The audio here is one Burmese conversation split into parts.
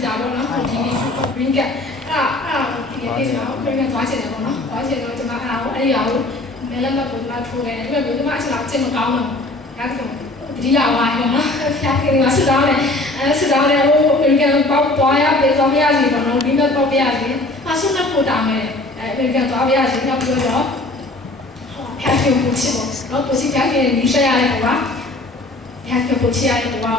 visa ပေါ့နော်ဒီ green card အဲ့ဒီကိစ္စကိုပြန်သွားချင်တယ်ပေါ့နော်သွားချင်တော့ကျွန်မအဲ့ဒီဟာကိုမဲလက်မှတ်ကိုကျွန်မထိုးတယ်အဲ့ဒါမျိုးကျွန်မအချက်အကျင့်မကောင်းတော့ဒါကဒီလာဝိုင်းပေါ့နော်ဖျားကလေးကဆူတောင်းတယ်ဆူတောင်းတယ်ဟိုအမေရိကန်ပေါက်သွားရပြေသွားပြရစီပေါ့နော်ဒီမဲ့ပေါက်ပြရစီအဆုနဲ့ပို့တာမယ်အမေရိကန်သွားပြရစီနောက်ပြီးတော့ဖျားကလေးကိုချစ်ပေါ့နော်သူစီဖျားကလေးနီးဆက်ရတယ်ကွာဖျားကလေးကိုချစ်ရတယ်ကွာ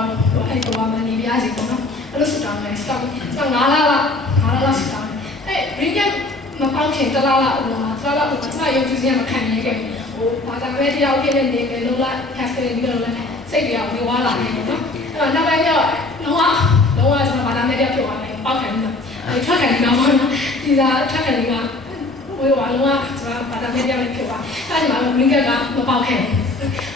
အဲ့ဒီကွာမနေပြရစီပေါ့နော်အဲ့လိုဆူတောင်းတယ်ဆူတောင်း9လဆူတောင်းတယ်အဲ့ green card မပေါက်ခင်တလားလားကျွန်မရုပ်ကြည့်ရမခံရခဲ့ဘူးဟိုဘာသာပဲတယောက်ပြည့်နေနေပဲလုံးလိုက်ဖျားကလေးပြီးတော့လည်းစိတ်ပြောင်းနေသွားလာနေတယ်နော်အဲ့တော့နောက်ပိုင်းကျတော့လုံးဝကျွန်တော်ဘာသာမဲ့တယောက်ဖြစ်သွားတယ်ပေါက်ခံနေတာအဲ့ထွက်ခံနေတာပေါ့နော်ဒီကထွက်ခံနေတာဝေးသွားလုံးဝကျွန်တော်ဘာသာမဲ့တယောက်ဖြစ်သွားအဲ့ဒီမှာမင်းကမပေါက်ခဲ့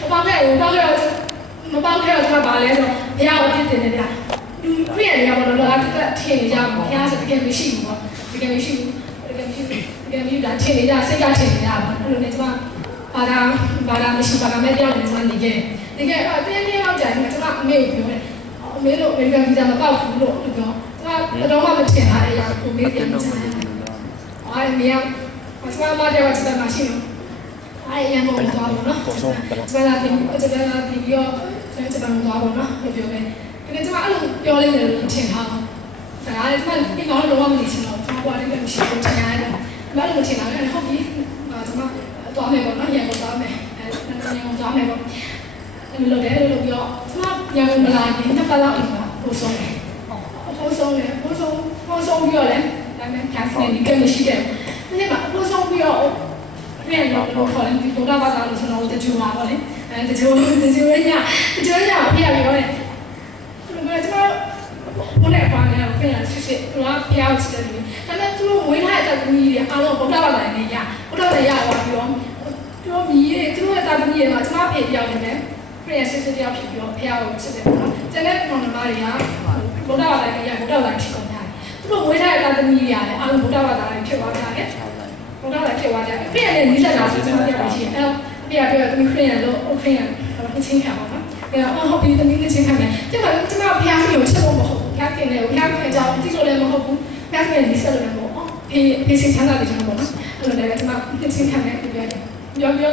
ဘူးပေါက်ခဲ့ကျွန်တော်ဘာလဲဆိုဘုရားကိုပြစ်တင်နေကြလူခရီးရတော့တော့ထင်နေကြပါဘုရားဆိုတကယ်မရှိဘူးပေါ့တကယ်မရှိဘူးဒါထင်နေကြစိတ်ကထင်နေကြပါအဲ့လိုနဲ့ကျွန်မဘာသာမရှိဘာသာမဲ့တယောက်နဲ့ကျွန်မနေခဲ့တကယ်တော့တင်းတင်းရောက်ကြတယ်ကျွန်မအမေကိုပြောတယ်အမေတို့အမေရိကန်ဗီဇာမပေါက်ဘူးလို့ပြောကျွန်တော်တော့မထင်တာလေရကိုမေးပြန်တယ်အဲ့မြေကျွန်မမတဲ့ကကျွန်မမရှိဘူးအဲ့ရန်ကုန်သွားလို့နော်ကျွန်မလာပြီးတော့ကျွန်မသွားပေါ့နော်ပြောတယ်ဒါကျွန်မအဲ့လိုပြောလိုက်တယ်လို့ထင်ထားတယ်ဒါလည်းကျွန်မဒီကောင်တော့မနေချင်တော့ကျွန်တော်ကလည်းမရှိဘူးထင်ရတယ်ဘာလို့မထင်တာလဲဟုတ်ပြီကျွန်မသွားမယ်ပေါ့နော်ရန်ကုန်သွားမယ်ရန်ကုန်သွားမယ်ပေါ့အဲ့လိုလေလို့ပြောကျွန်မရန်ကုန်မလာရင်တစ်ပတ်လောက်အိမ်မှာပို့ဆုံးတယ်ပို့ဆုံးပြီးတော့လေဒါပေမဲ့ cafe နေကမရှိတယ်ဒီမှာပို့ဆုံးပြီးတော့ပြန်တော့ခေါ်တယ်ဒီတော့ဘာသာလို့ကျွန်တော်တကြူမှာပေါ့လေတကြူရညပြပြောတယ်ကျွန်တော်ဘုနဲ့ပါနေတော့ပြန်စစ်သူကဖျောက်ချတယ်ဒါပေမဲ့သူတို့ဝေးထားတဲ့သမီးတွေအားလုံးဗုဒ္ဓဘာသာနဲ့ရဗုဒ္ဓဘာသာရသွားပြီးတော့သူတို့မြည်တယ်သူတို့ရဲ့တာသမီးတွေမှာကျွန်မပြေပြောင်းနေတယ်ပြန်စစ်တယောက်ဖြစ်ပြီးတော့ဖျောက်ကိုချစ်တယ်ပေါ့နော်ကျန်တဲ့ပုံမှန်တွေကဗုဒ္ဓဘာသာနဲ့ရဗုဒ္ဓဘာသာဖြစ်ကုန်ကြတယ်သူတို့ဝေးထားတဲ့တာသမီးတွေကလည်းအားလုံးဗုဒ္ဓဘာသာနဲ့ဖြစ်သွားကြတယ်ဗုဒ္ဓဘာသာဖြစ်သွားကြတယ်ပြန်လည်းနီးစပ်တာဆိုကျွန်တော်ပြောရှိတယ်အဲ့တော့ပြန်ပြောသူခရစ်ယာန်လို့ခရစ်ယာန်အချင်းခံပါတော့အဲ့တော့ဟုတ်ပြီသမီးနဲ့ချင်းခံတယ်ကျွန်မဖျားကိုချက်ဖို့မဟုတ်ဖျားခင်လေဖျားခင်ကြောင့်တိကျလည်းမဟုတ်ဘူးဖျားခင်ဒီဆက်လည်းမဟုတ်ဖေးစင်ချမ်းသာတယ်ကျွန်တော်ပေါ့နော်အဲ့လိုလည်းကျွန်မချင်းခံတယ်ပြောတယ်ပြေ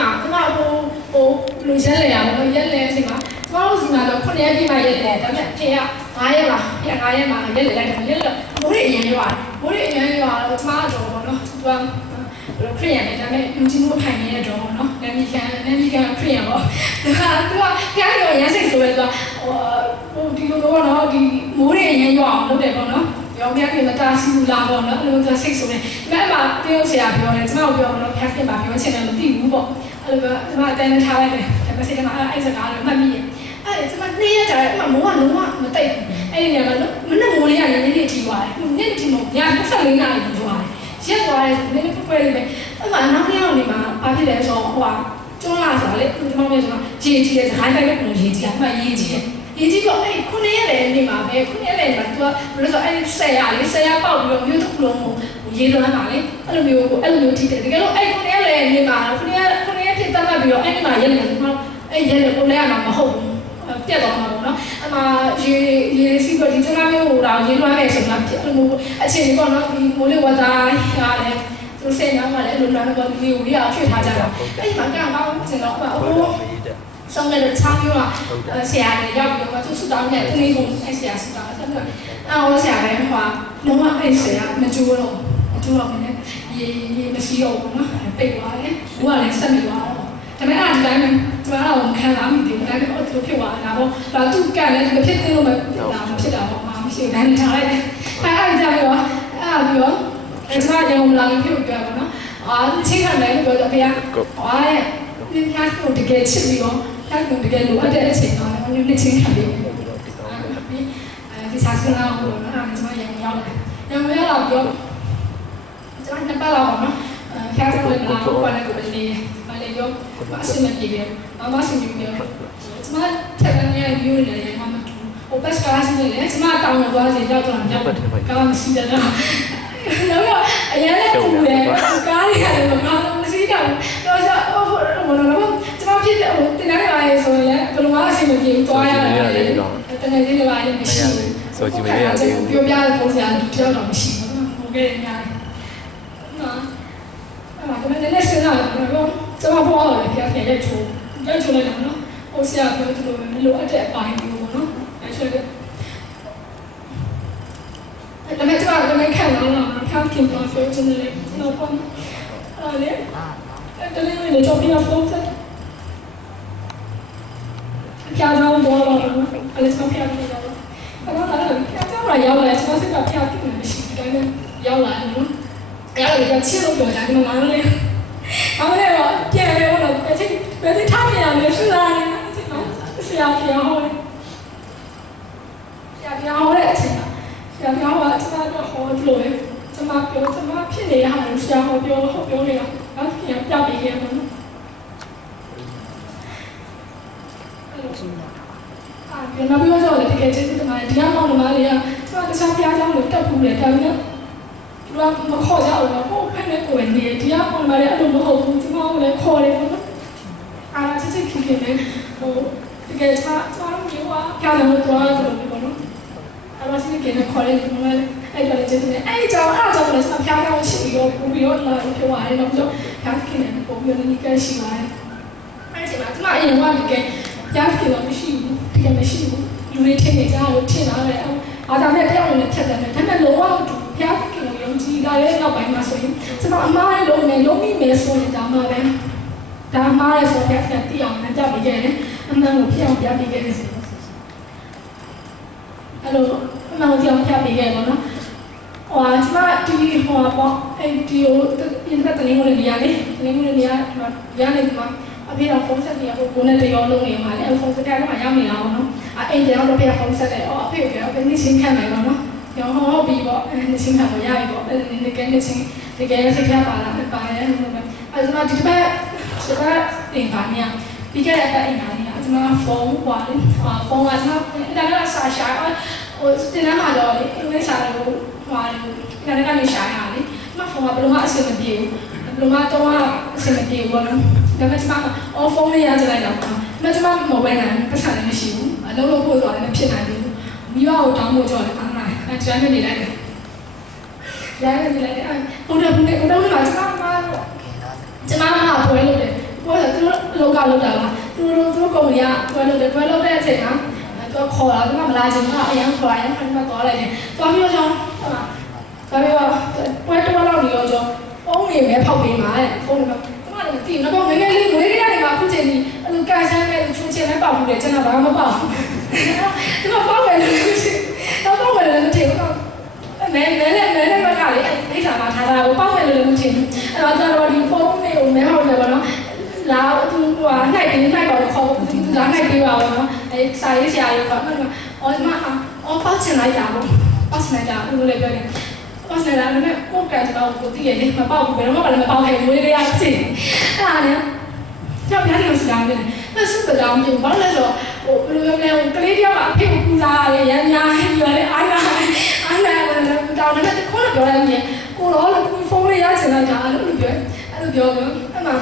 ာနာကျွန်မဟိုလူရက်လေရပါတော့ရက်လေအချိန်မှာကျွန်တော်တို့စီမှာတော့9ရက်ပြည့်မှရက်တယ်ဒါပေမဲ့ဖေက9ရက်ပါဖေ9ရက်မှာရက်လေလိုက်တယ်ရက်လေဘိုးတွေအရင်ရွာဘိုးတွေအရင်ရွာတော့ကျွန်မတော့ပေါ့နော်သူကခရစ်ယာန်နဲ့ဒါပေမဲ့လူကြီးမျိုးထိုင်နေတဲ့တော့ပေါ့နော်နာမည်ခံခရစ်ယာန်ပေါ့သူကကြားရရစိတ်ဆိုရဲဆိုဟိုဒီလိုတော့နော်ဒီမိုးတွေအရင်ရွာအောင်လုပ်တယ်ပေါ့နော်ရောင်ပြပြမတားစီလာပေါ့နော်အဲ့လိုစိတ်ဆိုနေဒါပေမဲ့တရုတ်ဆရာပြောတယ်ကျွန်တော်ပြောတော့ဖျက်ခင်ပါပြောချင်တယ်မသိဘူးပေါ့အဲ့လိုကျွန်မအတန်းထားလိုက်တယ်ဒါပေမဲ့စိတ်ကမှအဲ့စကားလည်းမှတ်မိတယ်အဲ့ကျွန်မနေ့ရက်ကြာတယ်မိုးကလုံးဝမတိတ်ဘူးအဲ့ဒီနေရာမှာမနဲ့မိုးလေးကလည်းနည်းနည်းထီသွားတယ်နည်းနည်းထီမို့ည24နာရီသွားတယ်ရက်သွားတယ်နည်းနည်းပွဲလေးပဲအဲ့မှာနောက်တစ်ယောက်နေမှာဘာဖြစ်လဲဆိုတော့ဟိုကကျွန်းလာဆိုတာလေကျွန်တော်ပြောဆိုရေကြီးတဲ့ဇိုင်းတိုက်တဲ့ပုံရေကြီးအမှရေကြီးတော့အဲ့9ရက်လည်းနေမှာပဲ9ရက်လည်းမှာသူကဘယ်လိုဆိုအဲ့10ရပေါက်ပြီးတော့မြို့တစ်ခုလုံးကိုရေလွှမ်းပါလေအဲ့လိုမျိုးထိတယ်တကယ်လို့အဲ့9ရက်လည်းနေမှာ9ရက်ဖြစ်တတ်မှတ်ပြီးတော့အဲ့ဒီမှာရက်လည်းအဲ့ရက်လည်းကိုလည်းရမှာမဟုတ်ဘူးပြတ်သွားမှာပေါ့နော်အမှရေစီကဒီကျွန်တော်မျိုးဟိုတော့ရေလွှမ်းမယ်ဆိုတော့အဲ့လိုမျိုးအခြေအနေပေါ့နော်ဒီမိုးလေဝသရတယ်သူစနေမှာလည်းလူလာတော့ဒီကိုရအောင်ချွေထားကြတော့အဲ့ဒီမှာကြောက်တော့ကျွန်တော်ဟိုဆောင်လည်းချောင်းရောဆရာတွေရောက်ပြီးတော့သူစတောင်းတဲ့သူကိုအဲ့ဆရာစတောင်းတယ်အဲ့ဆရာပဲဟိုလုံးဝအဲ့ဆရာမကျိုးတော့မင်းရေမရှိတော့ဘူးနော်ပိတ်သွားတယ်ဘူးကလည်းဆက်နေသွားတော့ဒါပေမဲ့အဲ့ဒီတိုင်းကျွန်တော်ကခံစားမိတယ်ဒါပေမဲ့သူဖြစ်သွားတာပေါ့ဒါသူကလည်းမဖြစ်သေးလို့မဖြစ်တာပေါ့မရှိဘူးနိုင်ထားလိုက်တယ်အဲ့ကြပြီးတော့ကျွန်မကြောင်လာပြီးပြောပြပါနော်ချင်းခံတယ်လို့ပြောတော့ဖေကဒီညကိုတကယ်ချစ်ပြီးတော့အဲ့ကိုတကယ်လိုအပ်တဲ့အချိန်မှာလည်းနှစ်ချင်းခံပြီးဒီစားစရာကိုတော့ကျွန်မရံရောက်တယ်ရံရောက်တော့ပြောကျွန်မနှစ်ပတ်လောက်ပါနော်ဖျားဆုံးလည်းလာဘာလဲကိုလည်းဘာလဲရောအစမပြေတယ်မဆင်ပြေတယ်ကျွန်မထက်ကနေယူနေတယ်မမတူဟိုဘက်ကားစီနေတယ်ကျွန်မတောင်းရသွားစီရောက်တော့ကြောက်ကားမရှိတော့တော့အရင်လည်းတူတယ်ကားရတယ်ဘာလို့မရှိတော့တော့ဆိုဟိုကျွန်မဖြစ်တယ်ဟိုတင်နေပါလေဆိုရင်ဘယ်လိုမှအဆင်မပြေသွားရတယ်တကယ်ကြီးလည်းမရှိဘူး ဆိုကြည့်မရသေးဘူး ပြောပြတဲ့ပုံစံတူတယောက်တော့မရှိဘူးဟိုကလည်းညာနော်အဲ့ဒါလည်းလည်းစဉ်းစားတယ်တော့ကျွန်တော်ဘောရတယ်ပြပြန်ရိုက်ချိုးလိုက်တာနော်ဟိုဆရာပြောသလိုပဲမလိုအပ်တဲ့အပိုင်းမျိုးပေါ့နော်အဲ့ဆိုတော့ဒါမဲ့ကျွန်တော်လည်းခံလာတော့ခါခင်တော့ပြောချင်တယ်နော်ပေါ့အဲ့လေအဲ့ဒါလည်းတော့ပြရဖို့ဆက်ပြားတော့ဘောတော့အဲ့ဒါဆိုပြရတယ်အဲ့တော့ပြားတော့ရောက်လာကျွန်တော်စကပြားပြင်နေရှိတယ်ရောက်လာတယ်နော်အဲ့ဒါကချစ်လို့ပြောတာဒီမှာလည်းအော်လည်းပြန်ရဲတော့အဲ့ဒီဘယ်ဒီထားနေရလဲဆရာနော်ဆရာပြောဟောဆရာပြောဟောတဲ့အချိန်ဆရာပြောဟောကျွန်တော်ဟောလို့လေကျွန်မပြောကျွန်မဖြစ်နေရတာဆရာဟောပြောနေတာအဲ့ဒီပြပြခဲ့မှာနော်ပြန်မပြောတော့လေတကယ်ကျေးဇူးတင်ပါတယ်ဒီအောင်မောင်လေးကကျွန်တော်တခြားပြားကြောင်းလို့တက်ဖို့လေဒါပေမဲ့သူကမခေါ်ကြဘူးတော့ကိုယ်ဖက်နဲ့ကိုယ်နေဒီအောင်မောင်လေးအဲ့လိုမဟုတ်ဘူးကျွန်တော်လည်းခေါ်တယ်ပေါ့နော်အားချစ်ချစ်ခင်ခင်နဲ့ဟိုတကယ်ကျွန်တော်မျိုးကပြားတယ်လို့ပြောရတယ်ပေါ့နော်အားမစစ်ခင်နဲ့ခေါ်တယ်ဒီမှာအဲ့ဒါလည်းကျေးဇူးတင်အဲ့ကြောင့်လည်းကျွန်တော်ပြားကြောင်းရှိပြီးတော့ပြီးတော့လာပြောရတယ်တော့ပြောပြားခင်နဲ့ပုံပြနေကြရှိပါတယ်အဲ့ဒီမှာကျွန်တော်အရင်ကတကယ်ပြားခင်တော့မရှိဘူးဒီမရှိဘူးလူတွေထင်နေကြလို့ထင်လာတယ်အာဒါနဲ့ပြောင်းနေဖြတ်တယ်ဒါပေမဲ့လုံးဝတူဖျားခင်ကိုယုံကြည်တာရဲ့နောက်ပိုင်းမှာဆိုရင်ကျွန်တော်အမားရဲ့လုံးနဲ့လုံးမိမယ်ဆိုရင်ဒါမှပဲဒါမှလည်းဆိုဖျားခင်တိအောင်နဲ့ကြပြီးခဲ့တယ်အမှန်ကိုဖြစ်အောင်ပြပြီးခဲ့တယ်အဲ့လိုအမှန်ကိုကြောင်ပြပြီးခဲ့ပါတော့ဟိုကျွန်မဒီဟိုပေါ့အဲ့ဒီကိုပြင်တဲ့တင်ငွေလေးရတယ်တင်ငွေလေးရတယ်မှာအဖေတော့ဖုန်းဆက်ပြီးအခုကိုနဲ့တရောလုံးနေမှာလေဖုန်းဆက်ကတော့ရောက်နေတာပေါ့နော်အိမ်တောင်တော့ပြဖုန်းဆက်တယ်အဖေပြောအဖေနေချင်းခံမယ်ပေါ့နော်ရောဟောပြီးပေါ့နေချင်းခံလို့ရပြီပေါ့အဲ့ဒီနေကနေချင်းတကယ်စိတ်ခါပါလာပါတယ်အဲ့ဒါဒီတစ်ပတ်တင်ပါနေပြီးခဲ့တဲ့အအိမ်မှာနေကျွန်မဖုန်းဟွာလေဖုန်းကကျွန်မဒါကစာရှာဟိုတင်လာမှာတော့လေအင်္ဂလိပ်စာလို့ဟွာလေဒါကနေရှာရလေကျွန်မဖုန်းကဘယ်လိုမှအဆင်မပြေဘူးဘယ်လိုမှတော့အဆင်မပြေဘူးပေါ့နော်ဒါပေမဲ့ကျွန်မအော်ဖုန်းလေးရကြလိုက်တော့ကျွန်မမိုဘိုင်းနဲ့ပတ်စံလည်းမရှိဘူးအလုံးလုံးပို့သွားလည်းမဖြစ်နိုင်ဘူးမိဘကိုတောင်းဖို့ကြောက်တယ်အားနာအဲကျန်နေလိုက်တယ်ကျန်နေလိုက်တယ်ဟိုတော့ကျွန်မပွဲလုပ်တယ်ပွဲတော့သူတို့လောကလောက်တာလားသူတို့ကောင်ကြီးကပွဲလုပ်တဲ့အချိန်မှာသူခေါ်လာသူကမလာချင်ဘူးအရင်ခေါ်လာရင်ခဏမှသွားလိုက်တယ်သွားပြီးတော့ဟုတ်လားသွားပြီးတော့ပွဲတော့လောက်နေရောကြောဖုန်းနေပဲဖောက်ပေးမှာတဲ့ဖုန်းကကျွန်မလည်းသိတော့ငယ်ငယ်လေးငွေရနေမှာအခုချိန်ကြီးအဲ့လိုကန်ဆန်းနဲ့ချိုးချင်နဲ့ပေါက်ဘူးလေကျွန်တော်ဘာမှမပေါက်ဘူးသူကပေါက်တယ်လို့ရှိတော့ပေါက်တယ်လည်းမထင်ဘူးမဲမကလေအဲ့ဒါမှထားတာကိုပေါက်တယ်လို့လည်းမထင်ဘူးအဲ့တော့ဒီဖုန်းလေးကိုမဲဟောက်တယ်ပေါ့နော်လာသူကနိုင်ပြီးနိုင်ပါတော့ခေါ်သူလာနိုင်ပြီးပါတော့နော်အဲ့စာရေးဆရာကြီးကအော်ဒီမှာအော်ပေါက်ချင်လိုက်တာပေါ့ပေါက်ချင်လိုက်တာဘယ်လိုလဲပြောလဲပေါက်ချင်လာတယ်ကိုယ်ကတော့ကိုတည်ရလေမပေါက်ဘူးဘယ်တော့မှလည်းမပေါက်ခဲ့ဘူးလေရချင်အဲ့ဒါနဲ့ကြောက်ပြားနေစတာပဲလက်စုပ်ကြောင်ပြင်ဘာလဲဆိုဟိုဘယ်လိုပြောလဲကလေးတယောက်ကအဖေကိုပူစားရတယ်ရမ်းများဟင်းရတယ်အားနာတောင်းတယ်ခေါင်းလည်းပြောရတယ်ကိုတော့ဖုန်းလေးရချင်လိုက်တာအဲ့လိုပြောအဲ့မှာ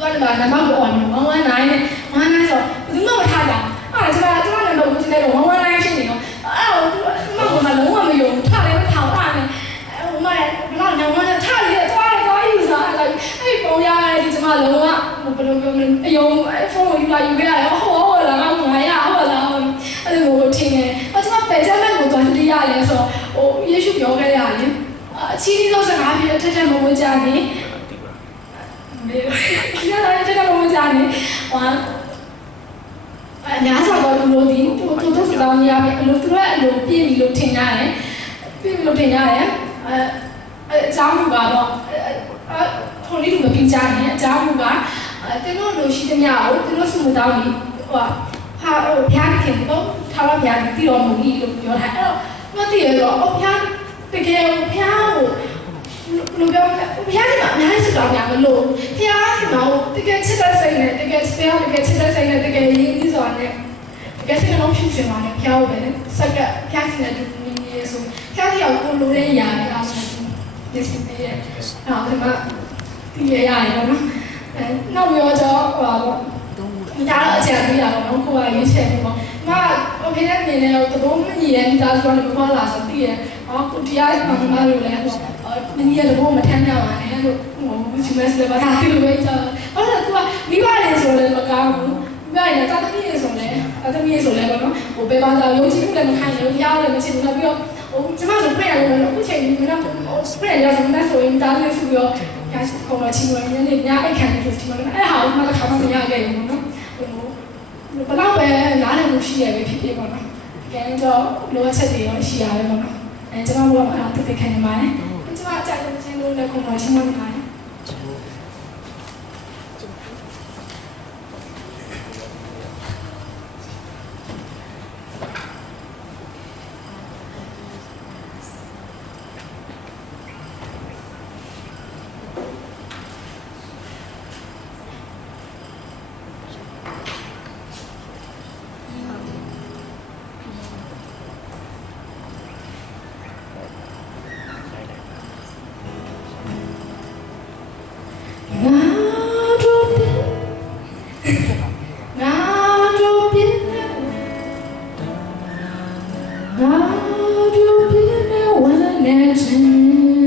ဘာလဲနံပါတ်ကိုအော်နေ119နဲ့119ဆိုဘယ်သူမှမထားကြအဲ့ကျွန်တော်နံပါတ်ကိုကြည့်လိုက်တော့119ရှိနေတော့အဲ့တော့မလုံးဝမယုံထားတယ်ထောင်ထားတယ်ဟိုမှာဘယ်တော့မှထားရသွားယူစားအဲ့ပုံရတယ်ဒီကျွန်မလုံးဝဘယ်လိုပြောမလဲအယုံဖုန်းကိုယူလာယူခဲ့ရတယ်ဟောလာငါဟုတ်လားအဲ့လိုကိုထင်တယ်ကျွန်မပဲကြမ်းမဲ့ကိုသွားတတိယလဲဆိုဟိုယေရှုပြောခဲ့ရတယ်အချီးသောစကားပြထက်ထက်မဝင်ကြနေဒီလိုတကယ်လို့ကြားနေဟာညာဆိုတော့လူဒီသူစကားများပြီအလိုသူကအလိုပြည့်ပြီလို့ထင်ရတယ်အကြောင်းကတော့ထုံးလေးလူမပြကြနေအကြောင်းကတင်းတို့လိုရှိတဲ့များကိုတင်းတို့စမှုတောင်းပြီးဟိုဟာဘုရားခင်တော့ထားရဘုရားတီတော်မူကြီးလို့ပြောထားအဲ့တော့မသိရတော့ဘုရားတကယ်ဘုရားကိုလူပြောဘုရားကအများကြီးစကားများမလို့ဘုရားကတော့တကယ်ချစ်တဲ့စိတ်နဲ့တကယ်ဆရာတကယ်ချစ်တဲ့စိတ်နဲ့တကယ်ရင်းနှီးစွာနဲ့တကယ်စိတ်နှလုံးဖြစ်ရှင်ပါနဲ့ဘုရားကိုပဲစက်ကဘုရားရှင်နဲ့တူညီနေဆိုဘုရားကြီးကိုလိုတဲ့ຢာတွေအားဆိုဒီစတဲ့အော်ဒီမှာဒီရတယ်နော်နောက်ပြောတော့ဟိုပါပေါ့ဒါတော့အကြံပေးတာပေါ့နော်ကိုယ်ကရွေးချယ်ပြီးပေါ့ဒီမှာ โอเคได้မြင်တယ်တော့ဘောမညီတယ်မိသားစုကလည်းမဖွာလာဆိုပြီးရကိုတရားမှန်မှန်လို့လည်းမညီရတော့မထမ်းကြပါနဲ့လို့ဟိုဒီမက်လည်းပါတာလို့ပဲကြောက်ဟုတ်တယ်သူကမိဘတွေဆိုလည်းမကောင်းဘူးမိဘတွေတာသမီးတွေဆိုလည်းတာသမီးတွေဆိုလည်းပေါ့နော်ဟိုပဲပါတာယုံကြည်မှုလည်းမခံဘူးတရားလည်းမချင်ဘူးပြီးတော့ဟိုကျမဆိုပြရတယ်လို့အခုချိန်ဒီကနေ့ပြရရဆိုမှဆိုရင်တားလို့ဆိုပြီးတော့ညာကောင်လာချင်းဝင်နေညအိတ်ခံနေလို့ဒီမှာအဲ့ဟာကိုမှတစ်ခါမှမရခဲ့ဘူးနော်ဟိုဘလောက်ပဲနားလည်မှုရှိရပဲဖြစ်ဖြစ်ပေါ့နော်။ကျန်တော့လိုအပ်ချက်တွေရောရှိရပဲပေါ့နော်။ကျွန်တော်တို့ကအားတက်ခံနေပါတယ်။ကျွန်မအကြိုက်ဆုံးချင်းလို့လည်းခုမှရှင်းနေပါတယ်။ငါတို့ပြင်းနေဝမ်းနေခြင်း